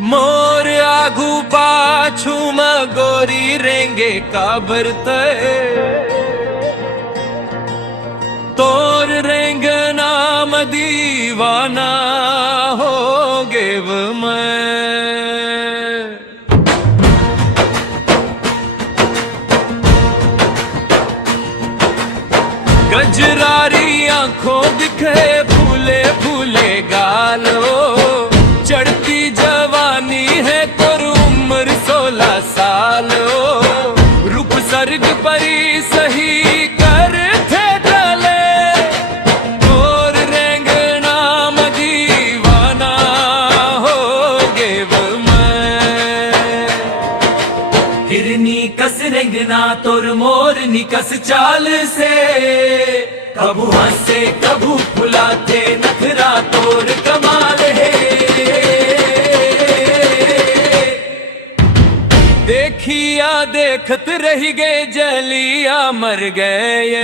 मोर आगू पाछू में गोरी रेंगे काबर तय तोर रेंग नाम दीवाना हो गेव मैं। गजरारी आंखों दिखे फूले फूले गालो चढ़ती जवानी है तोर उम्र 16 साल रूप सर्ग परी सही कर थे डले तोर रेंग नाम दीवाना हो गेव मैं। हिरनी कस रेंगना तोर मोर निकस चाल से कबू हंसे कबू फुलाते नखरा तोर कमाल है। देखिया देखत रह गए जलिया मर गए।